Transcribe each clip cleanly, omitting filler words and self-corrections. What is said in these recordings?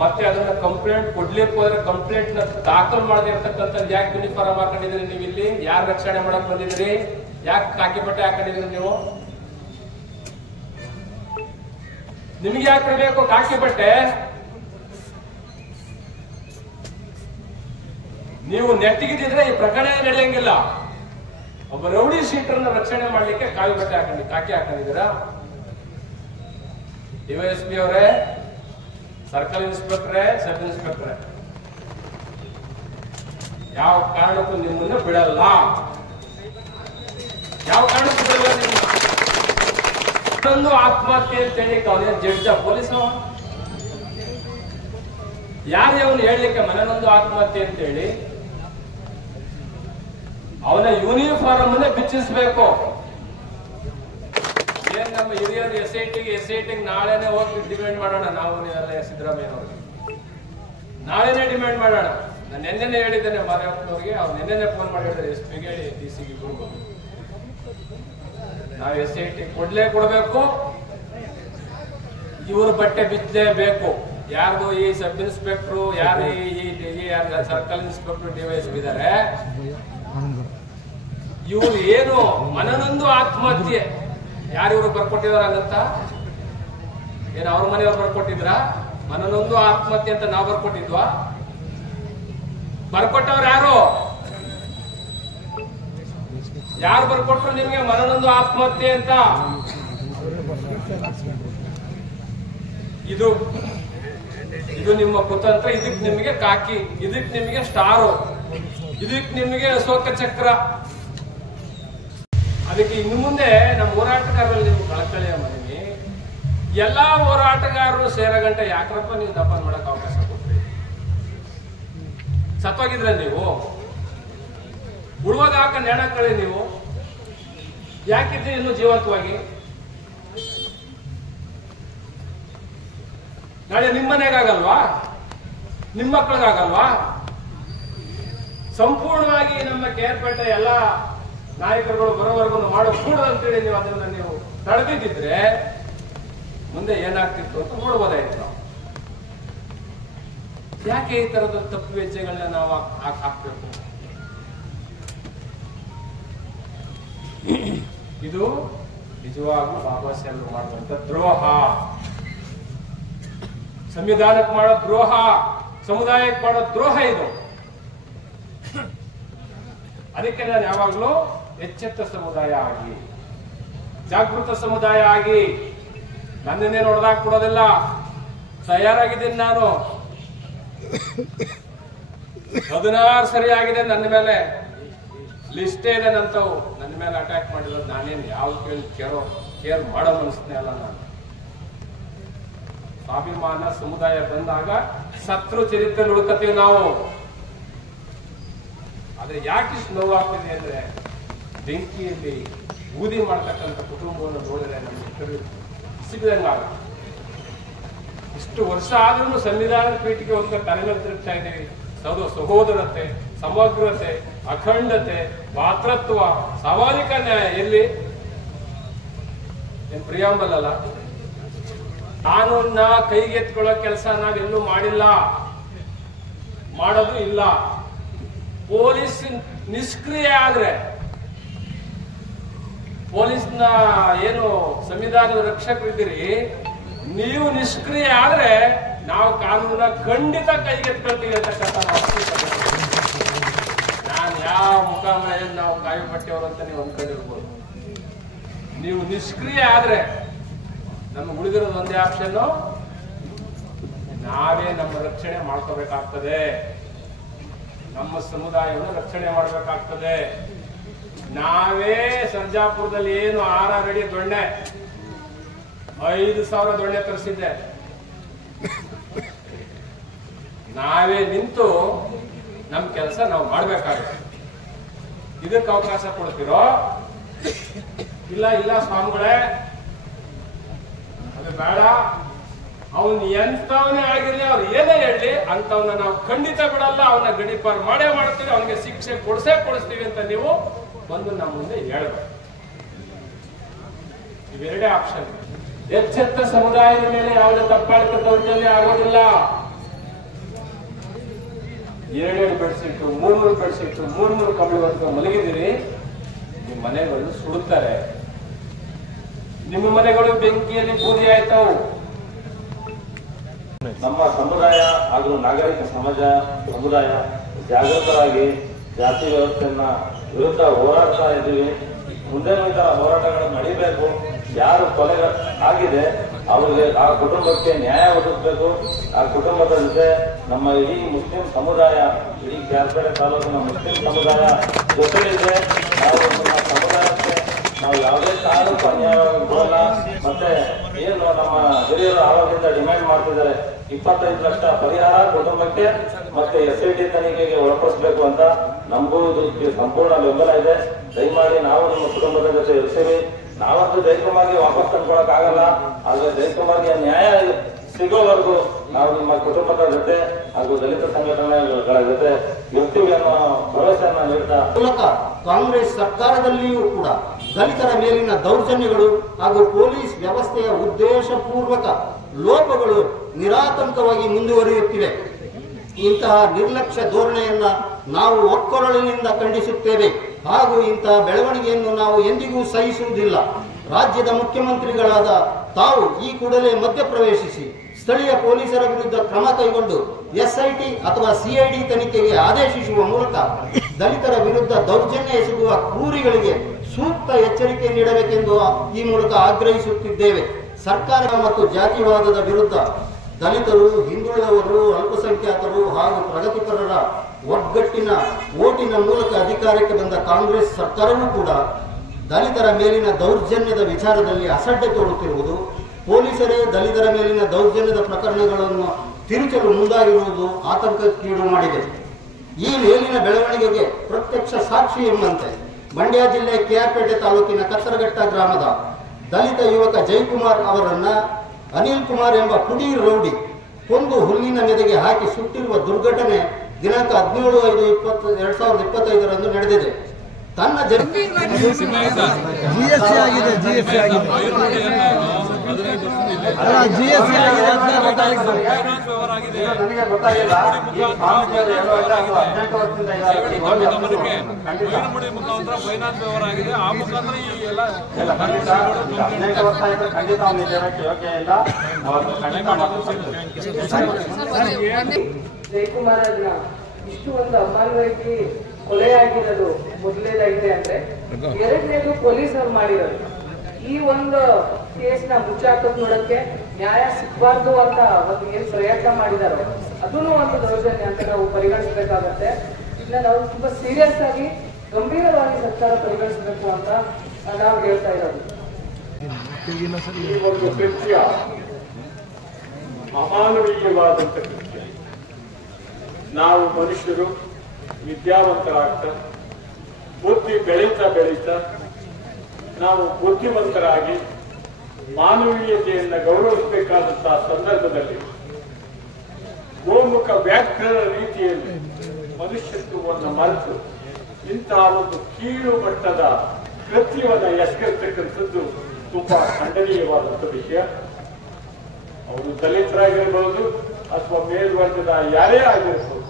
ಮತ್ತೆ ಅದನ್ನ ಕಂಪ್ಲೇಂಟ್ ಕೊಡ್ಲಿಕ್ಕೆ ಹೋದ್ರೆ ಕಂಪ್ಲೇಂಟ್ ನ ದಾಖಲು ಮಾಡದೇ ಇರ್ತಕ್ಕಂಥದ್ದು ಯಾಕೆ ಯೂನಿಫಾರ್ಮ್ ಹಾಕೊಂಡಿದ್ರಿ ನೀವು? ಇಲ್ಲಿ ಯಾರು ರಕ್ಷಣೆ ಮಾಡಕ್ ಬಂದಿದ್ರಿ? ಯಾಕೆ ಕಾಕಿ ಬಟ್ಟೆ ಹಾಕೊಂಡಿದ್ರಿ ನೀವು? ನಿಮ್ಗೆ ಯಾಕೆ ಬೇಕು ಕಾಕಿ ಬಟ್ಟೆ? ನೀವು ನೆಟ್ಟಿಗಿದ್ರೆ ಈ ಪ್ರಕರಣ ನಡೆಯಂಗಿಲ್ಲ. ಒಬ್ಬ ರೌಡಿ ಶೀಟರ್ನ ರಕ್ಷಣೆ ಮಾಡ್ಲಿಕ್ಕೆ ಕಾವಿ ಬಟ್ಟೆ ಕಾಕಿ ಹಾಕೊಂಡಿದ್ದೀರಾ? ಡಿವೈಎಸ್ಪಿ ಅವರೇ, ಸರ್ಕಲ್ ಇನ್ಸ್ಪೆಕ್ಟ್ರೇ, ಸಬ್ ಇನ್ಸ್ಪೆಕ್ಟ್ರೇ, ಯಾವ ಕಾರಣಕ್ಕೂ ನಿಮ್ಮನ್ನ ಬಿಡಲ್ಲ. ಯಾವ ಕಾರಣಕ್ಕೂ ಬಿಡಲ್ಲ ನಿಮ್ಮ. ಆತ್ಮಹತ್ಯೆ ಅಂತೇಳಿ ಅವನೇ ಜಡ್ಜ ಪೊಲೀಸ್ ಯಾರೇ ಅವನು ಹೇಳಲಿಕ್ಕೆ ಮನನೊಂದು ಆತ್ಮಹತ್ಯೆ ಅಂತೇಳಿ ಅವನ ಯೂನಿಫಾರ್ಮ್ ಅನ್ನೇ ಬಿಚ್ಚಿಸ್ಬೇಕು. ಏನ್ ನಮ್ಮ ಹಿರಿಯರು ಎಸ್ ಐ ಟಿಗೆ ನಾಳೆನೆ ಹೋಗಿ ಡಿಮ್ಯಾಂಡ್ ಮಾಡೋಣ. ನಾವು ನೀವೆಲ್ಲ ಸಿದ್ದರಾಮಯ್ಯನವ್ರಿಗೆ ನಾಳೆನೆ ಡಿಮ್ಯಾಂಡ್ ಮಾಡೋಣ. ನಾನು ನೆನ್ನೆನೆ ಹೇಳಿದ್ದೇನೆ ಮಾದೇವಪ್ಪನವ್ರಿಗೆ, ಅವ್ರು ನೆನ್ನೆನೆ ಫೋನ್ ಮಾಡಿ ಹೇಳಿದ್ರೆ ಎಸ್ ಪಿಗೆ ಹೇಳಿ ಡಿ ಸಿಗೆ ನಾವು ಎಸ್ ಐ ಟಿ ಕೊಡ್ಬೇಕು. ಇವರು ಬಟ್ಟೆ ಬಿಚ್ಚಲೇಬೇಕು. ಯಾರ್ದು ಈ ಸಬ್ ಇನ್ಸ್ಪೆಕ್ಟ್ರು, ಯಾರು ಈ ಸರ್ಕಲ್ ಇನ್ಸ್ಪೆಕ್ಟರ್ ಡಿವೈಎಸ್ಪಿ ಇದ್ದಾರೆ, ಇವ್ರು ಏನು ಮನನೊಂದು ಆತ್ಮಹತ್ಯೆ ಯಾರು ಇವರು ಬರ್ಕೊಟ್ಟಿದಾರ ಅಂತ? ಏನು ಅವ್ರ ಮನೆಯವ್ರು ಬರ್ಕೊಟ್ಟಿದ್ರ? ಮನನೊಂದು ಆತ್ಮಹತ್ಯೆ ಅಂತ ನಾವು ಬರ್ಕೊಟ್ಟಿದ್ವಾ? ಬರ್ಕೊಟ್ಟವ್ರು ಯಾರು? ಯಾರು ಬರ್ಕೊಟ್ರು ನಿಮ್ಗೆ ಮನನೊಂದು ಆತ್ಮಹತ್ಯೆ ಅಂತ? ಇದು ನಿಮ್ಮ ಕುತಂತ್ರ. ಇದಕ್ಕೆ ನಿಮಗೆ ಕಾಕಿ, ಇದಕ್ಕೆ ನಿಮಗೆ ಸ್ಟಾರು, ಇದಕ್ಕೆ ನಿಮಗೆ ಅಶೋಕ ಚಕ್ರ. ಅದಕ್ಕೆ ಇನ್ನು ಮುಂದೆ ನಮ್ಮ ಹೋರಾಟಗಾರರಲ್ಲಿ ನೀವು ಕಳಕಳಿಯ ಮನವಿ, ಎಲ್ಲಾ ಹೋರಾಟಗಾರರು ಸೇರಗಂಟ ಯಾಕ್ರಪ್ಪ ನೀವು ದಫನ್ ಮಾಡಕ್ ಅವಕಾಶ ಕೊಟ್ರಿ? ಸತ್ತೋಗಿದ್ರೆ ನೀವು ಉಳುವಾಗ ಹಾಕ ನೆಣಕಳಿ ನೀವು ಯಾಕಿದ್ರಿ ಇನ್ನು ಜೀವಂತವಾಗಿ? ನಾಳೆ ನಿಮ್ಮ ಮನೆಗಾಗಲ್ವಾ? ನಿಮ್ಮ ಮಕ್ಕಳಿಗಾಗಲ್ವಾ? ಸಂಪೂರ್ಣವಾಗಿ ನಮ್ಮ ಕೇರ್ಪೇಟೆ ಎಲ್ಲ ನಾಯಕರುಗಳು ಬರೋವರೆಗೂ ಮಾಡೋ ಕೂಡದಂತೇಳಿ ನೀವು ಅದನ್ನ ನೀವು ತಡೆದಿದ್ದಿದ್ರೆ ಮುಂದೆ ಏನಾಗ್ತಿತ್ತು ಅಂತ ನೋಡ್ಬೋದಾಯ್ತು ನಾವು. ಯಾಕೆ ಈ ತರದ ತಪ್ಪು ಹೆಜ್ಜೆಗಳನ್ನ ನಾವು ಹಾಕ್ಬೇಕು? ಇದು ನಿಜವಾಗ್ಲೂ ಬಾಬಾ ಸಾಹೇಬ್ ಮಾಡುವಂತ ದ್ರೋಹ, ಸಂವಿಧಾನಕ್ಕೆ ಮಾಡೋ ದ್ರೋಹ, ಸಮುದಾಯಕ್ಕೆ ಮಾಡೋ ದ್ರೋಹ ಇದು. ಅದಕ್ಕೆ ನಾನು ಯಾವಾಗ್ಲೂ ಎಚ್ಚೆತ್ತ ಸಮುದಾಯ ಆಗಿ, ಜಾಗೃತ ಸಮುದಾಯ ಆಗಿ, ನನ್ನನ್ನೇ ನೋಡ್ದಾಕ್ ಕೊಡೋದಿಲ್ಲ, ತಯಾರಾಗಿದ್ದೀನಿ ನಾನು. 16 ಸರಿಯಾಗಿದೆ ನನ್ನ ಮೇಲೆ, ಲಿಸ್ಟೇ ಇದೆ ನಂತವು. ನನ್ನ ಮೇಲೆ ಅಟ್ಯಾಕ್ ಮಾಡಿರೋದು ನಾನೇನು ಯಾವ ಕೇರ್ ಮಾಡೋ ಮನಸ್ಸೇ ಅಲ್ಲ ನಾನು. ಸ್ವಾಭಿಮಾನ ಸಮುದಾಯ ಬಂದಾಗ ಶತ್ರು ಚರಿತ್ರೆ ಉಳ್ಕತೀವಿ ನಾವು. ಆದ್ರೆ ಯಾಕೆ ಇಷ್ಟು ನೋವಾಗ್ತಿದೆ ಅಂದ್ರೆ, ಬೆಂಕಿಯಲ್ಲಿ ಊದಿ ಮಾಡ್ತಕ್ಕಂಥ ಕುಟುಂಬವನ್ನು ನೋಡಿದ್ರೆ ನಮ್ಗೆ ಸಿಗದಂಗಾಗ. ಇಷ್ಟು ವರ್ಷ ಆದ್ರೂ ಸಂವಿಧಾನದ ಪೀಠಿಗೆ ಒಂದು ತಲೆ ಮೇಲೆ ತಿರುಗ್ತಾ ಇದ್ದೀವಿ. ಸಹೋದರತೆ, ಸಮಗ್ರತೆ, ಅಖಂಡತೆ, ಭಾತೃತ್ವ, ಸಾಮಾಜಿಕ ನ್ಯಾಯ ಎಲ್ಲಿ? ಏನ್ ಪ್ರಿಯಾಂಬಲ್ ಅಲ್ಲ? ಕಾನೂನ್ನ ಕೈಗೆತ್ಕೊಳ್ಳೋ ಕೆಲಸ ನಾವೆಲ್ಲೂ ಮಾಡಿಲ್ಲ, ಮಾಡೋದು ಇಲ್ಲ. ಪೊಲೀಸ್ ನಿಷ್ಕ್ರಿಯ ಆದ್ರೆ, ಪೊಲೀಸ್ನ ಏನು ಸಂವಿಧಾನದ ರಕ್ಷಕರಿದ್ದೀರಿ, ನೀವು ನಿಷ್ಕ್ರಿಯ ಆದ್ರೆ ನಾವು ಕಾನೂನ ಖಂಡಿತ ಕೈಗೆತ್ಕೊಳ್ತೀವಿ ಅಂತಕ್ಕಂಥ. ನಾನು ಯಾವ ಮುಖಾಂತರ ನಾವು ಕಾಯಿ ಪಟ್ಟೆಯವರು ಅಂತ ನೀವು ಅನ್ಕೊಂಡಿರ್ಬೋದು. ನೀವು ನಿಷ್ಕ್ರಿಯ ಆದ್ರೆ ನಮ್ಗೆ ಉಳಿದಿರೋದು ಒಂದೇ ಆಪ್ಷನ್, ನಾವೇ ನಮ್ಮ ರಕ್ಷಣೆ ಮಾಡ್ಕೋಬೇಕಾಗ್ತದೆ. ನಮ್ಮ ಸಮುದಾಯವನ್ನು ರಕ್ಷಣೆ ಮಾಡಬೇಕಾಗ್ತದೆ. ನಾವೇ ಸರ್ಜಾಪುರದಲ್ಲಿ ಏನು 6 ಅಡಿ ದೊಣ್ಣೆ, 5,000 ದೊಣ್ಣೆ ತರಿಸಿದ್ದೆ. ನಾವೇ ನಿಂತು ನಮ್ ಕೆಲಸ ನಾವು ಮಾಡ್ಬೇಕಾಗುತ್ತೆ. ಇದಕ್ಕೆ ಅವಕಾಶ ಕೊಡ್ತಿರೋ? ಇಲ್ಲ ಸ್ವಾಮಿಗಳೇ, ಅದು ಬೇಡ. ಅವನು ಎಂತವನೇ ಆಗಿರ್ಲಿ, ಅವ್ರು ಏನೇ ಹೇಳಿ ಅಂತವನ್ನ ನಾವು ಖಂಡಿತ ಬಿಡಲ್ಲ. ಅವನ ಗಡೀಪಾರು ಮಾಡೇ ಮಾಡ್ತೀವಿ, ಅವನಿಗೆ ಶಿಕ್ಷೆ ಕೊಡಿಸ್ತೀವಿ ಅಂತ ನೀವು ಬಂದು ನಮ್ಮ ಮುಂದೆ ಹೇಳ್ಬೇಕು. ಇವೆರಡೇ ಆಪ್ಷನ್. ಎಚ್ಚೆತ್ತ ಸಮುದಾಯದ ಮೇಲೆ ಯಾವುದೇ ದಬ್ಬಾಳಿಕೆ ದೌರ್ಜನ್ಯ ಆಗೋದಿಲ್ಲ. 2 ಬೆಡ್ಶೀಟು 3 ಬೆಡ್ಶೀಟು 3 ಕಂಬಳಿ ಹೊತ್ತು ಮಲಗಿದ್ದೀರಿ. ನಿಮ್ಮ ಮನೆಗಳು ಸುಡುತ್ತಾರೆ, ನಿಮ್ಮ ಮನೆಗಳು ಬೆಂಕಿಯಲ್ಲಿ ಬೂದಿ ಆಯ್ತಾವು. ನಮ್ಮ ಸಮುದಾಯ ಹಾಗೂ ನಾಗರಿಕ ಸಮುದಾಯ ಜಾಗೃತರಾಗಿ ಜಾತಿ ವ್ಯವಸ್ಥೆಯನ್ನ ವಿರುದ್ಧ ಹೋರಾಡ್ತಾ ಇದ್ದೀವಿ. ಮುಂದೇನೂ ಈ ತರ ಹೋರಾಟಗಳು ನಡೀಬೇಕು. ಯಾರು ಕೊಲೆ ಆಗಿದೆ ಅವರಿಗೆ ಆ ಕುಟುಂಬಕ್ಕೆ ನ್ಯಾಯ ಒದಗಿಸಬೇಕು. ಆ ಕುಟುಂಬದ ಜೊತೆ ನಮ್ಮ ಇಡೀ ಮುಸ್ಲಿಂ ಸಮುದಾಯ, ಇಡೀ ಕ್ಯಾರ್ಪೇಟೆ ತಾಲೂಕಿನ ಮುಸ್ಲಿಂ ಸಮುದಾಯ ಜೊತೆಲಿದೆ. ನಾವು ನಮ್ಮ ಸಮುದಾಯಕ್ಕೆ ನಾವು ಯಾವುದೇ ಕಾರಣಕ್ಕೂ ಅನ್ಯಾಯವಾಗಿ ಬಿಡೋಲ್ಲ. ಮತ್ತೆ ಏನು ನಮ್ಮ ಹಿರಿಯರು ಆವಾಗಿಂದ ಡಿಮ್ಯಾಂಡ್ ಮಾಡ್ತಿದ್ದಾರೆ 25 ಲಕ್ಷ ಪರಿಹಾರ ಕುಟುಂಬಕ್ಕೆ, ಮತ್ತೆ SIT ತನಿಖೆಗೆ ಒಳಪಡಿಸಬೇಕು ಅಂತ. ನಮಗೂ ಇದಕ್ಕೆ ಸಂಪೂರ್ಣ ಬೆಂಬಲ ಇದೆ. ದಯಮಾಡಿ ನಾವು ನಮ್ಮ ಕುಟುಂಬದ ಜೊತೆ ಇರ್ತೀವಿ. ನಾವಂತೂ ಜಯಕುಮಾರ್ಗೆ ವಾಪಸ್ ತಂದ್ಕೊಳಕ್ ಆಗಲ್ಲ, ಆದ್ರೆ ಜಯಕುಮಾರ್ಗೆ ನ್ಯಾಯ ಸಿಗೋವರೆಗೂ ನಾವು ನಿಮ್ಮ ಕುಟುಂಬದ ಜೊತೆ ಹಾಗೂ ದಲಿತ ಸಂಘಟನೆಗಳ ಜೊತೆ ಇರ್ತೀವಿ ಅನ್ನೋ ಭರವಸೆಯನ್ನ ನೀಡ್ತಾ ಮೂಲಕ ಕಾಂಗ್ರೆಸ್ ಸರ್ಕಾರದಲ್ಲಿಯೂ ಕೂಡ ದಲಿತರ ಮೇಲಿನ ದೌರ್ಜನ್ಯಗಳು ಹಾಗೂ ಪೊಲೀಸ್ ವ್ಯವಸ್ಥೆಯ ಉದ್ದೇಶಪೂರ್ವಕ ಲೋಪಗಳು ನಿರಾತಂಕವಾಗಿ ಮುಂದುವರಿಯುತ್ತಿವೆ. ಇಂತಹ ನಿರ್ಲಕ್ಷ್ಯ ಧೋರಣೆಯನ್ನ ನಾವು ಒಕ್ಕೊರಳಿನಿಂದ ಖಂಡಿಸುತ್ತೇವೆ ಹಾಗೂ ಇಂತಹ ಬೆಳವಣಿಗೆಯನ್ನು ನಾವು ಎಂದಿಗೂ ಸಹಿಸುವುದಿಲ್ಲ. ರಾಜ್ಯದ ಮುಖ್ಯಮಂತ್ರಿಗಳಾದ ತಾವು ಈ ಕೂಡಲೇ ಮಧ್ಯಪ್ರವೇಶಿಸಿ ಸ್ಥಳೀಯ ಪೊಲೀಸರ ವಿರುದ್ಧ ಕ್ರಮ ಕೈಗೊಂಡು SIT ಅಥವಾ CID ತನಿಖೆಗೆ ಆದೇಶಿಸುವ ಮೂಲಕ ದಲಿತರ ವಿರುದ್ಧ ದೌರ್ಜನ್ಯ ಎಸಗುವ ಕ್ರೂರಿಗಳಿಗೆ ಸೂಕ್ತ ಎಚ್ಚರಿಕೆ ನೀಡಬೇಕೆಂದು ಈ ಮೂಲಕ ಆಗ್ರಹಿಸುತ್ತಿದ್ದೇವೆ. ಸರ್ಕಾರ ಮತ್ತು ಜಾತಿವಾದದ ವಿರುದ್ಧ ದಲಿತರು, ಹಿಂದುಳಿದವರು, ಅಲ್ಪಸಂಖ್ಯಾತರು ಹಾಗೂ ಪ್ರಗತಿಪರರ ಒಗ್ಗಟ್ಟಿನ ಓಟಿನ ಮೂಲಕ ಅಧಿಕಾರಕ್ಕೆ ಬಂದ ಕಾಂಗ್ರೆಸ್ ಸರ್ಕಾರವೂ ಕೂಡ ದಲಿತರ ಮೇಲಿನ ದೌರ್ಜನ್ಯದ ವಿಚಾರದಲ್ಲಿ ಅಸಡ್ಡೆ ತೋರುತ್ತಿರುವುದು, ಪೊಲೀಸರೇ ದಲಿತರ ಮೇಲಿನ ದೌರ್ಜನ್ಯದ ಪ್ರಕರಣಗಳನ್ನು ತಿರುಚಲು ಮುಂದಾಗಿರುವುದು ಆತಂಕಕ್ಕೀಡು ಮಾಡಿದೆ. ಈ ಮೇಲಿನ ಬೆಳವಣಿಗೆಗೆ ಪ್ರತ್ಯಕ್ಷ ಸಾಕ್ಷಿ ಎಂಬಂತೆ ಮಂಡ್ಯ ಜಿಲ್ಲೆ KRಪೇಟೆ ತಾಲೂಕಿನ ಕತ್ತರಘಟ್ಟ ಗ್ರಾಮದ ದಲಿತ ಯುವಕ ಜಯಕುಮಾರ್ ಅವರನ್ನ ಅನಿಲ್ ಕುಮಾರ್ ಎಂಬ ಪುಡೀರ್ ರೌಡಿ ಕೊಂದು ಹುಲ್ಲಿನ ಮೆದೆಗೆ ಹಾಕಿ ಸುಟ್ಟಿರುವ ದುರ್ಘಟನೆ ದಿನಾಂಕ 17/5/2025 ನಡೆದಿದೆ. ತನ್ನ ನನಗೆ ಗೊತ್ತಾಗಿಲ್ಲ. ಫೈನಾನ್ಸ್ ವ್ಯವಹಾರ ಆಗಿದೆ. ಆ ಮುಖಾಂತರ ಈ ಎಲ್ಲ 18 ವರ್ಷ ಇದ್ರೆ ಖಂಡಿತ ಅವನು ಇರೋಕ್ಕೆ ಯೋಗ್ಯ ಇಲ್ಲ. ಜಯಕುಮಾರನ್ನ ಇಷ್ಟು ಒಂದು ಅಮಾನವಾಗಿ ಕೊಲೆಯಾಗಿರೋದು ಮೊದಲನೇದಾಗಿದೆ ಅಂದ್ರೆ, ಎರಡನೇದು ಪೊಲೀಸರು ಮಾಡಿರೋದು. ಈ ಒಂದು ಕೇಸ್ನ ಮುಚ್ಚಾಕೋದ್ ನೋಡಕ್ಕೆ ನ್ಯಾಯ ಸಿಗಬಾರ್ದು ಅಂತ ಒಂದು ಏನ್ ಪ್ರಯತ್ನ ಮಾಡಿದಾರೋ ಅದನ್ನು ಒಂದು ದೌರ್ಜನ್ಯ ಅಂತ ನಾವು ಪರಿಗಣಿಸಬೇಕಾಗತ್ತೆ. ಇದನ್ನ ನಾವು ತುಂಬಾ ಸೀರಿಯಸ್ ಆಗಿ ಗಂಭೀರವಾಗಿ ಸರ್ಕಾರ ಪರಿಗಣಿಸಬೇಕು ಅಂತ ನಾವು ಹೇಳ್ತಾ ಇರೋದು. ಈ ಒಂದು ಕೃತ್ಯ ಅಮಾನವೀಯವಾದಂತ ಕೃತ್ಯ. ನಾವು ಮನುಷ್ಯರು ವಿದ್ಯಾವಂತರಾಗ್ತಾ ಬುದ್ಧಿ ಬೆಳೀತಾ ನಾವು ಬುದ್ಧಿವಂತರಾಗಿ ಮಾನವೀಯತೆಯನ್ನು ಗೌರವಿಸಬೇಕಾದಂತಹ ಸಂದರ್ಭದಲ್ಲಿ ಗೋಮುಖ ವ್ಯಾಘ್ರರ ರೀತಿಯಲ್ಲಿ ಮನುಷ್ಯತ್ವವನ್ನು ಮರೆತು ಇಂತಹ ಒಂದು ಕೀಳು ಮಟ್ಟದ ಕೃತ್ಯವನ್ನು ಎಸಗಿರ್ತಕ್ಕಂಥದ್ದು ತುಂಬಾ ಖಂಡನೀಯವಾದಂಥ ವಿಷಯ. ಅವರು ದಲಿತರಾಗಿರ್ಬಹುದು ಅಥವಾ ಮೇಲ್ವರ್ಗದ ಯಾರೇ ಆಗಿರ್ಬೋದು.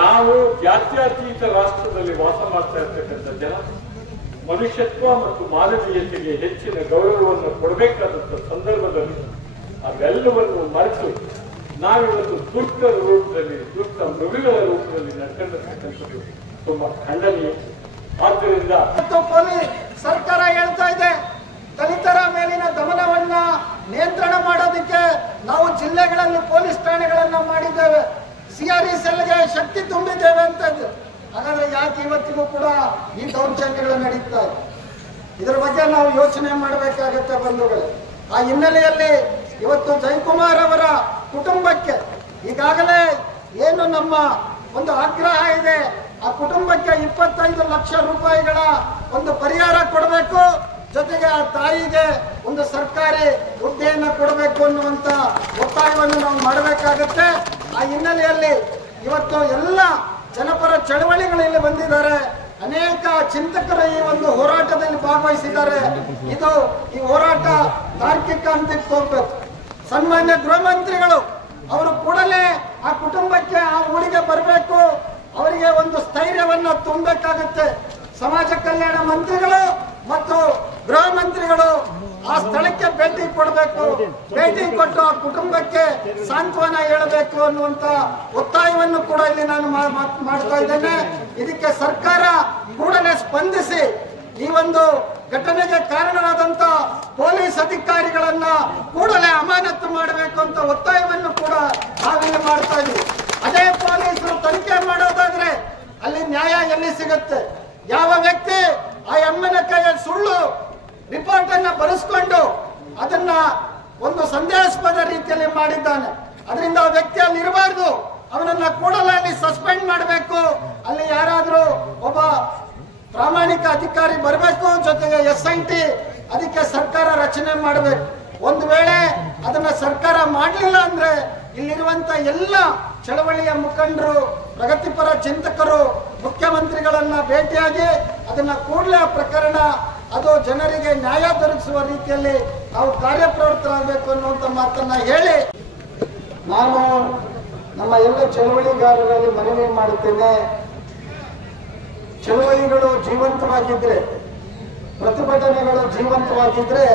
ನಾವು ಜಾತ್ಯತೀತ ರಾಷ್ಟ್ರದಲ್ಲಿ ವಾಸ ಮಾಡ್ತಾ ಇರ್ತಕ್ಕಂಥ ಜನ ಮನುಷ್ಯತ್ವ ಮತ್ತು ಮಾನವೀಯತೆಗೆ ಹೆಚ್ಚಿನ ಗೌರವವನ್ನು ಕೊಡಬೇಕಾದಂಥ ಸಂದರ್ಭದಲ್ಲಿ ಅವೆಲ್ಲವನ್ನು ಮರೆತು ನಾವಿವತ್ತು ದುಷ್ಟರ ರೂಪದಲ್ಲಿ, ದುಷ್ಟ ಮೃಗಗಳ ರೂಪದಲ್ಲಿ ನಡ್ಕೊಂಡಿರ್ತಕ್ಕಂಥದ್ದು ತುಂಬಾ ಖಂಡನೀಯ. ಆದ್ದರಿಂದ ಸರ್ಕಾರ ಹೇಳ್ತಾ ಇದೆ, ದಲಿತರ ಮೇಲಿನ ದಮನವನ್ನ ನಿಯಂತ್ರಣ ಮಾಡೋದಕ್ಕೆ ನಾವು ಜಿಲ್ಲೆಗಳಲ್ಲಿ ಪೊಲೀಸ್ ಠಾಣೆಗಳನ್ನ ಮಾಡಿದ್ದೇವೆ, CRE ಸೆಲ್ಗೆ ಶಕ್ತಿ ತುಂಬಿದ್ದೇವೆ ಅಂತ ಇದೆ. ಹಾಗಾದ್ರೆ ಯಾಕೆ ಇವತ್ತಿಗೂ ಕೂಡ ಈ ದೌರ್ಜನ್ಯಗಳು ನಡೀತಾ ಇದೆ? ಇದರ ಬಗ್ಗೆ ನಾವು ಯೋಚನೆ ಮಾಡಬೇಕಾಗತ್ತೆ ಬಂಧುಗಳೇ. ಆ ಹಿನ್ನೆಲೆಯಲ್ಲಿ ಇವತ್ತು ಜಯಕುಮಾರ್ ಅವರ ಕುಟುಂಬಕ್ಕೆ ಈಗಾಗಲೇ ಏನು ನಮ್ಮ ಒಂದು ಆಗ್ರಹ ಇದೆ, ಆ ಕುಟುಂಬಕ್ಕೆ 25 ಲಕ್ಷ ರೂಪಾಯಿಗಳ ಒಂದು ಪರಿಹಾರ ಕೊಡಬೇಕು, ಜೊತೆಗೆ ಆ ತಾಯಿಗೆ ಒಂದು ಸರ್ಕಾರಿ ಹುದ್ದೆಯನ್ನು ಕೊಡಬೇಕು ಅನ್ನುವಂತ ಒತ್ತಾಯವನ್ನು ನಾವು ಮಾಡಬೇಕಾಗತ್ತೆ. ಆ ಹಿನ್ನೆಲೆಯಲ್ಲಿ ಇವತ್ತು ಎಲ್ಲ ಜನಪರ ಚಳವಳಿಗಳಲ್ಲಿ ಬಂದಿದ್ದಾರೆ, ಅನೇಕ ಚಿಂತಕರು ಈ ಒಂದು ಹೋರಾಟದಲ್ಲಿ ಭಾಗವಹಿಸಿದ್ದಾರೆ. ಈ ಹೋರಾಟ ತಾರ್ಕಿಕ ಹಂತಕ್ಕೆ ಹೋಗ್ಬೇಕು. ಸನ್ಮಾನ್ಯ ಗೃಹ ಮಂತ್ರಿಗಳು ಅವರು ಕೂಡಲೇ ಆ ಕುಟುಂಬಕ್ಕೆ ಆ ಊರಿಗೆ ಸ್ಥಳಗಳನ್ನ ತುಂಬಬೇಕಾಗುತ್ತೆ. ಸಮಾಜ ಕಲ್ಯಾಣ ಮಂತ್ರಿಗಳು ಮತ್ತು ಗೃಹ ಮಂತ್ರಿಗಳು ಆ ಸ್ಥಳಕ್ಕೆ ಭೇಟಿ ಕೊಡಬೇಕು. ಭೇಟಿ ಕೊಟ್ಟು ಆ ಕುಟುಂಬಕ್ಕೆ ಸಾಂತ್ವನ ಹೇಳಬೇಕು ಅನ್ನುವಂತ ಒತ್ತಾಯವನ್ನು ಕೂಡ ಇಲ್ಲಿ ನಾನು ಮಾಡ್ತಾ ಇದ್ದೇನೆ. ಇದಕ್ಕೆ ಸರ್ಕಾರ ಕೂಡಲೇ ಸ್ಪಂದಿಸಿ ಈ ಒಂದು ಘಟನೆಗೆ ಕಾರಣರಾದಂತ ಪೊಲೀಸ್ ಅಧಿಕಾರಿಗಳನ್ನ ಕೂಡಲೇ ಅಮಾನತು ಮಾಡಬೇಕು ಅಂತ ಒತ್ತಾಯವನ್ನು ಕೂಡ ನಾವಿಲ್ಲಿ ಮಾಡ್ತಾ ಇದ್ದೀವಿ. ಅದೇ ಪೊಲೀಸರು ತನಿಖೆ ಮಾಡೋದಾದ್ರೆ ಅಲ್ಲಿ ನ್ಯಾಯ ಎಲ್ಲಿ ಸಿಗುತ್ತೆ? ಯಾವ ವ್ಯಕ್ತಿ ಆ ಎಮ್ಮನ ಕೈಯಲ್ಲಿ ಸುಳ್ಳು ರಿಪೋರ್ಟ್ ಅನ್ನ ಬರೆಸ್ಕೊಂಡು ಅದನ್ನ ಒಂದು ಸಂದೇಹಾಸ್ಪದ ರೀತಿಯಲ್ಲಿ ಮಾಡಿದ್ದಾನೆ, ಅದರಿಂದ ಆ ವ್ಯಕ್ತಿ ಅಲ್ಲಿ ಇರಬಾರ್ದು. ಅವನನ್ನ ಕೂಡಲೇ ಅಲ್ಲಿ ಸಸ್ಪೆಂಡ್ ಮಾಡಬೇಕು. ಅಲ್ಲಿ ಯಾರಾದ್ರೂ ಒಬ್ಬ ಪ್ರಾಮಾಣಿಕ ಅಧಿಕಾರಿ ಬರಬೇಕು, ಜೊತೆಗೆ SIT ಅದಕ್ಕೆ ಸರ್ಕಾರ ರಚನೆ ಮಾಡಬೇಕು. ಒಂದು ವೇಳೆ ಅದನ್ನ ಸರ್ಕಾರ ಮಾಡಲಿಲ್ಲ ಅಂದ್ರೆ ಇಲ್ಲಿರುವಂತ ಎಲ್ಲ ಚಳವಳಿಯ ಮುಖಂಡರು, ಪ್ರಗತಿಪರ ಚಿಂತಕರು ಮುಖ್ಯಮಂತ್ರಿಗಳನ್ನ ಭೇಟಿಯಾಗಿ ಅದನ್ನ ಕೂಡಲೇ ಆ ಪ್ರಕರಣ ಅದು ಜನರಿಗೆ ನ್ಯಾಯ ದೊರಕಿಸುವ ರೀತಿಯಲ್ಲಿ ನಾವು ಕಾರ್ಯಪ್ರವೃತ್ತರಾಗಬೇಕು ಅನ್ನುವಂಥ ಮಾತನ್ನ ಹೇಳಿ ನಾನು ನಮ್ಮ ಎಲ್ಲ ಚಳವಳಿಗಾರರಲ್ಲಿ ಮನವಿ ಮಾಡುತ್ತೇನೆ. ಚಳವಳಿಗಳು ಜೀವಂತವಾಗಿದ್ರೆ, ಪ್ರತಿಭಟನೆಗಳು ಜೀವಂತವಾಗಿದ್ರೆ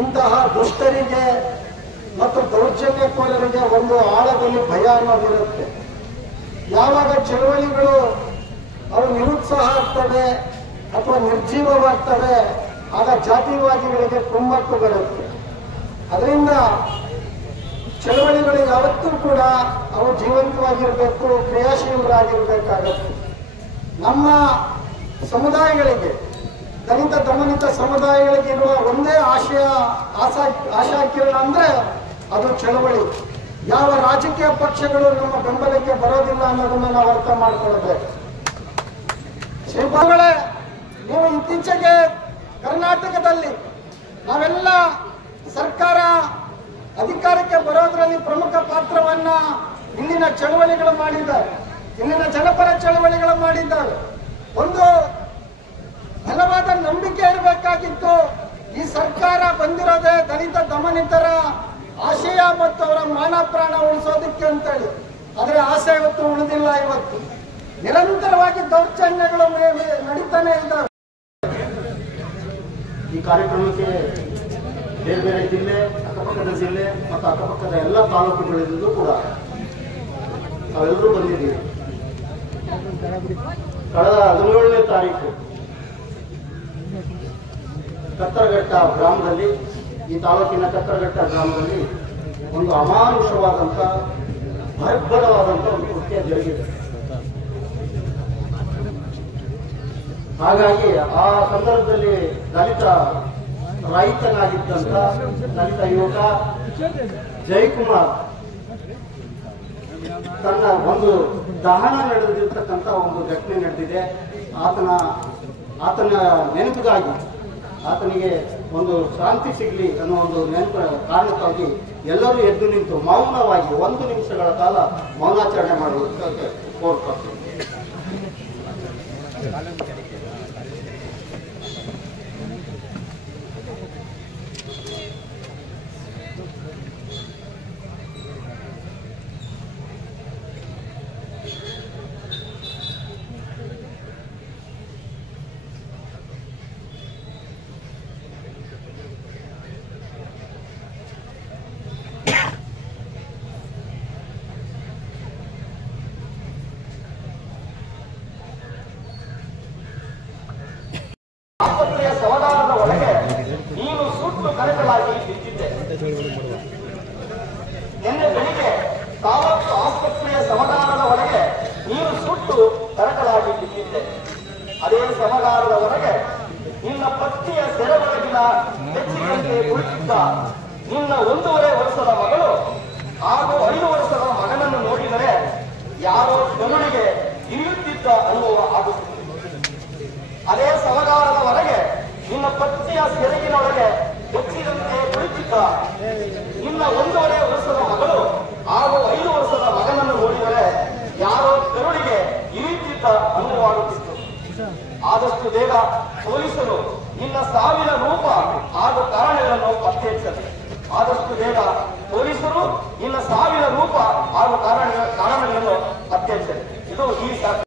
ಇಂತಹ ದುಷ್ಟರಿಗೆ ಮತ್ತು ದೌರ್ಜನ್ಯಕೋರರಿಗೆ ಒಂದು ಆಳದಲ್ಲಿ ಭಯ ಅನ್ನೋದಿರುತ್ತೆ. ಯಾವಾಗ ಚಳವಳಿಗಳು ಅವು ನಿರುತ್ಸಾಹ ಆಗ್ತವೆ ಅಥವಾ ನಿರ್ಜೀವವಾಗ್ತವೆ ಆಗ ಜಾತಿವಾದಿಗಳಿಗೆ ಕುಮ್ಮಕ್ಕು ಬರುತ್ತೆ. ಅದರಿಂದ ಚಳವಳಿಗಳು ಯಾವತ್ತೂ ಕೂಡ ಅವು ಜೀವಂತವಾಗಿರಬೇಕು, ಕ್ರಿಯಾಶೀಲರಾಗಿರ್ಬೇಕಾಗತ್ತೆ. ನಮ್ಮ ಸಮುದಾಯಗಳಿಗೆ, ದಲಿತ ದಮನಿತ ಸಮುದಾಯಗಳಿಗೆ ಇರುವ ಒಂದೇ ಆಶಾಕಿರಣ ಅಂದ್ರೆ ಅದು ಚಳವಳಿ. ಯಾವ ರಾಜಕೀಯ ಪಕ್ಷಗಳು ನಮ್ಮ ಬೆಂಬಲಕ್ಕೆ ಬರೋದಿಲ್ಲ ಅನ್ನೋದನ್ನ ನಾವು ಅರ್ಥ ಮಾಡ್ಕೊಳ್ಬೇಕು. ಶ್ರೀಪಾಗಳೇ, ನೀವು ಇತ್ತೀಚೆಗೆ ಕರ್ನಾಟಕದಲ್ಲಿ ನಾವೆಲ್ಲ ಸರ್ಕಾರ ಅಧಿಕಾರಕ್ಕೆ ಬರೋದ್ರಲ್ಲಿ ಪ್ರಮುಖ ಪಾತ್ರವನ್ನ ಇಲ್ಲಿನ ಚಳವಳಿಗಳು ಮಾಡಿದ್ದಾರೆ, ಇಲ್ಲಿನ ಜನಪರ ಚಳವಳಿಗಳು ಮಾಡಿದ್ದಾರೆ. ಒಂದು ಬಲವಾದ ನಂಬಿಕೆ ಇರಬೇಕಾಗಿತ್ತು. ಈ ಸರ್ಕಾರ ಬಂದಿರೋದೇ ದಲಿತ ದಮನಿತರ ಆಶಯ ಮತ್ತು ಅವರ ಮಾನ ಪ್ರಾಣ ಉಳಿಸೋದಕ್ಕೆ ಅಂತೇಳಿ. ಆದರೆ ಆಸೆ ಇವತ್ತು ಉಳಿದಿಲ್ಲ. ಇವತ್ತು ನಿರಂತರವಾಗಿ ದೌರ್ಜನ್ಯಗಳು ನಡೀತಾನೆ ಇದ್ದಾವೆ. ಈ ಕಾರ್ಯಕ್ರಮಕ್ಕೆ ಬೇರೆ ಬೇರೆ ಜಿಲ್ಲೆ, ಅಕ್ಕಪಕ್ಕದ ಜಿಲ್ಲೆ ಮತ್ತು ಅಕ್ಕಪಕ್ಕದ ಎಲ್ಲ ತಾಲೂಕುಗಳಿಂದಲೂ ಕೂಡ ನಾವೆಲ್ಲರೂ ಬಂದಿದ್ದೀವಿ. ಕಳೆದ 17ನೇ ತಾರೀಕು ಕತ್ತರಘಟ್ಟ ಗ್ರಾಮದಲ್ಲಿ, ಈ ತಾಲೂಕಿನ ಕತ್ತರಘಟ್ಟ ಗ್ರಾಮದಲ್ಲಿ ಒಂದು ಅಮಾನುಷವಾದಂಥ ಭರ್ಬರವಾದಂಥ ಒಂದು ಕೃತ್ಯ ಜರುಗಿದೆ. ಹಾಗಾಗಿ ಆ ಸಂದರ್ಭದಲ್ಲಿ ದಲಿತ ರೈತನಾಗಿದ್ದಂಥ ದಲಿತ ಯುವಕ ಜಯಕುಮಾರ್ ತನ್ನ ಒಂದು ದಹನ ನಡೆದಿರ್ತಕ್ಕಂಥ ಒಂದು ಘಟನೆ ನಡೆದಿದೆ. ಆತನ ನೆನಪಿಗಾಗಿ, ಆತನಿಗೆ ಒಂದು ಶಾಂತಿ ಸಿಗಲಿ ಅನ್ನೋ ಒಂದು ಕಾರಣಕ್ಕಾಗಿ ಎಲ್ಲರೂ ಎದ್ದು ನಿಂತು ಮೌನವಾಗಿ 1 ನಿಮಿಷಗಳ ಕಾಲ ಮೌನಾಚರಣೆ ಮಾಡುವುದಕ್ಕೆ ಕೋರ್ಕೊಳ್ತೀವಿ. ಆಸ್ಪತ್ರೆಯ ಸಮಾಧಾನದ ಒಳಗೆ ನೀನು ಸುಟ್ಟು ಕರಕಲಾಗಿ ಬಿದ್ದಿದ್ದೆ. ನಿನ್ನೆ ಬೆಳಿಗ್ಗೆ ತಾಲೂಕು ಆಸ್ಪತ್ರೆಯ ಸಮಾಧಾನದ ಒಳಗೆ ನೀನು ಸುಟ್ಟು ಕರಕಲಾಗಿ ಬಿದ್ದಿದ್ದೆ. ಅದೇ ಸಮಾಧಾನದ ಹೊರಗೆ ನಿನ್ನ ಪತ್ನಿಯ ಸೆರೆ ಒಳಗಿನ ಬೆಚ್ಚಿದಂತೆ ಕುಳಿತಿದ್ದ ನಿನ್ನ 1.5 ವರ್ಷದ ಮಗಳು ಹಾಗೂ 5 ವರ್ಷದ ಮಗನನ್ನು ನೋಡಿದರೆ ಯಾರೋ ಕರುಳಿಗೆ ಇಳಿಯುತ್ತಿದ್ದ ಅನ್ನುವ ಆಗುತ್ತಿದೆ. ಅದೇ ಸಮಾಧಾನದ ಹೊರಗೆ ನಿನ್ನ ಪತ್ನಿಯ ಸೆರಗಿನೊಳಗೆ ಬೆಚ್ಚಿದಂತೆ ಕುಳಿತಿದ್ದ ನಿನ್ನ 1.5 ವರ್ಷದ ಮಗಳು ಹಾಗೂ 5 ವರ್ಷದ ಮಗನನ್ನು ನೋಡಿದರೆ ಯಾರೋ ಕರುಳಿಗೆ ಇಳಿಯುತ್ತಿದ್ದ ಅನ್ನುವಾಗುತ್ತಿತ್ತು. ಆದಷ್ಟು ಬೇಗ ಪೊಲೀಸರು ನಿನ್ನ ಸಾವಿನ ರೂಪ ಹಾಗೂ ಕಾರಣಗಳನ್ನು ಪತ್ತೆ ಹಚ್ಚಲಿ. ಆದಷ್ಟು ಬೇಗ ಪೊಲೀಸರು ನಿನ್ನ ಸಾವಿನ ರೂಪ ಹಾಗೂ ಕಾರಣಗಳನ್ನು ಪತ್ತೆ ಹಚ್ಚಲಿ. ಇದು ಈ